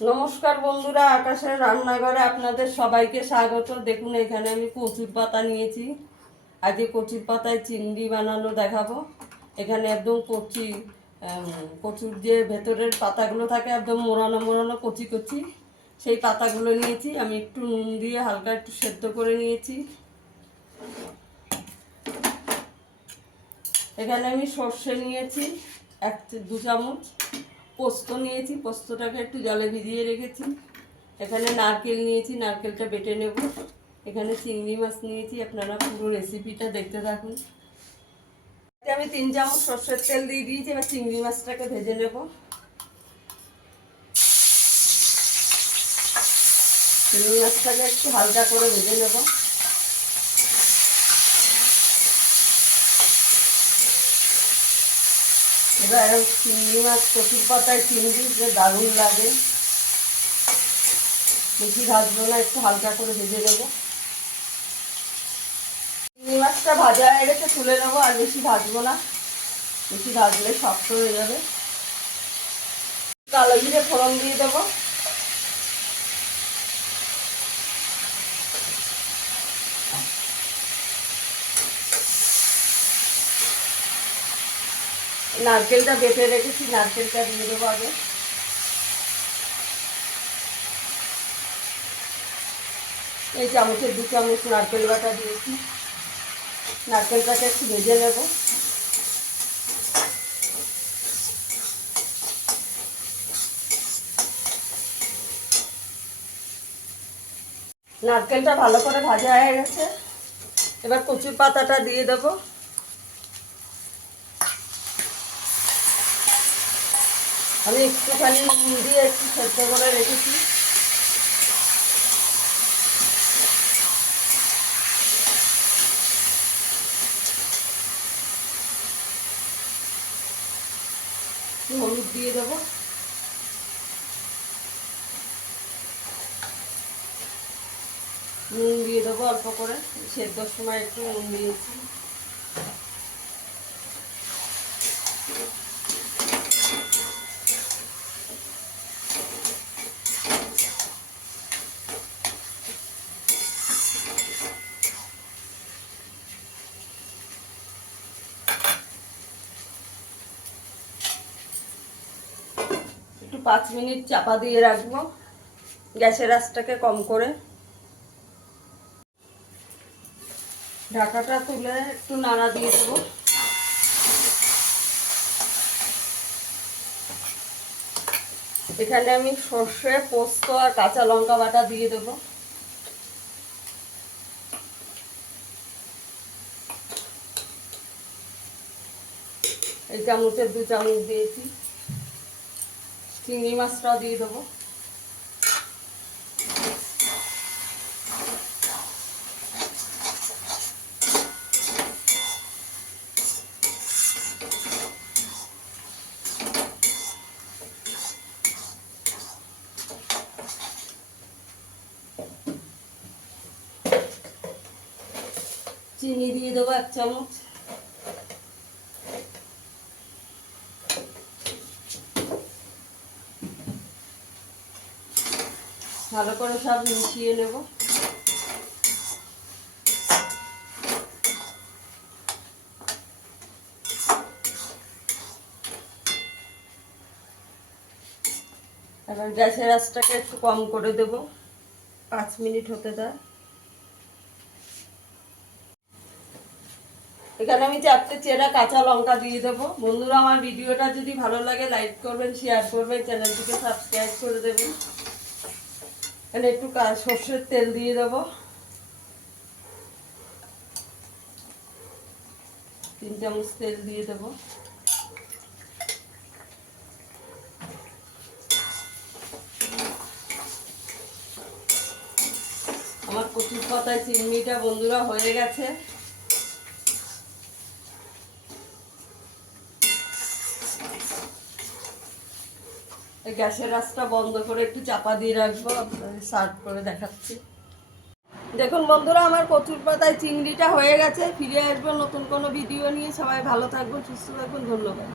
নমস্কার বন্ধুরা, আকাশের রান্নাঘরে আপনাদের সবাইকে স্বাগত। দেখুন এখানে আমি কচুর পাতা নিয়েছি। আজকে কচুর পাতায় চিংড়ি বানানো দেখাবো। এখানে একদম কচুর যে ভেতরের পাতাগুলো থাকে একদম মোড়ানো মোড়ানো কচি কচি, সেই পাতাগুলো নিয়েছি। আমি একটু নুন দিয়ে হালকা একটু সেদ্ধ করে নিয়েছি। এখানে আমি সর্ষে নিয়েছি 1-2 চামচ, পোস্ত নিয়েছি, পোস্তটাকে একটু জলে ভিজিয়ে রেখেছি। এখানে নারকেল নিয়েছি, নারকেলটা বেটে নেব। এখানে চিংড়ি মাছ নিয়েছি, আপনারা পুরো রেসিপিটা দেখতে থাকুন। আমি 3 চামচ সর্ষের তেল দিয়ে দিয়েছি। এবার চিংড়ি মাছটাকে ভেজে নেব। চিংড়ি মাছটাকে একটু হালকা করে ভেজে নেব। এবার চিংড়ি মাছ কচুর পাতায় চিংড়ি যে দারুণ লাগে। বেশি ভাজবো না, একটু হালকা করে ভেজে নেবো। চিংড়ি মাছটা ভাজা হয়ে গেছে, তুলে নেবো। আর বেশি ভাজবো না, বেশি ভাজলে শক্ত হয়ে যাবে। কালো জিরে ফোড়ন দিয়ে দেবো। নারকেলটা বেটে রেখেছি, নারকেলটা দিয়ে দেবো আগে। এই চামচের 2 চামচ নারকেল বাটা দিয়েছি। নারকেলটাকে একটু ভেজে নেব। নারকেলটা ভালো করে ভাজা হয়ে গেছে। এবার কচুর পাতাটা দিয়ে দেবো। আমি একটুখানি নুন দিয়ে একটু সেদ্ধ করে রেখেছি। হলুদ দিয়ে দেবো। নুন দিয়ে দেবো অল্প করে, সেদ্ধর সময় একটু নুন দিয়েছি। একটু 5 মিনিট চাপা দিয়ে রাখবো, গ্যাসের আঁচটাকে কম করে। ঢাকাটা তুলে একটু নাড়া দিয়ে দেবো। এখানে আমি সর্ষে, পোস্ত আর কাঁচা লঙ্কা বাটা দিয়ে দেবো। এই চামচের 2 চামচ দিয়েছি। চিংড়ি মাছটাও দিয়ে দেবো। চিনি দিয়ে দেবো 1 চামচ। ভালো করে সব মিশিয়ে নেব। এবার গ্যাসের আঁচটাকে একটু কম করে দেব, 5 মিনিট হতে দেয়। এখানে আমি 4টে চেরা কাঁচা লঙ্কা দিয়ে দেবো। বন্ধুরা, আমার ভিডিওটা যদি ভালো লাগে লাইক করবেন, শেয়ার করবেন, চ্যানেলটিকে সাবস্ক্রাইব করে দেবেন। এখানে একটু সর্ষের তেল দিয়ে দেবো। 3 চামচ তেল দিয়ে দেবো। আমার কচুর পাতায় চিংড়িটা বন্ধুরা হয়ে গেছে। গ্যাসের আঁচটা বন্ধ করে একটু চাপা দিয়ে রাখবো, আপনাদের সার্ভ করে দেখাচ্ছি। দেখুন বন্ধুরা, আমার কচুর পাতায় চিংড়িটা হয়ে গেছে। ফিরে আসবো নতুন কোনো ভিডিও নিয়ে। সবাই ভালো থাকবেন, সুস্থ থাকবেন, ধন্যবাদ।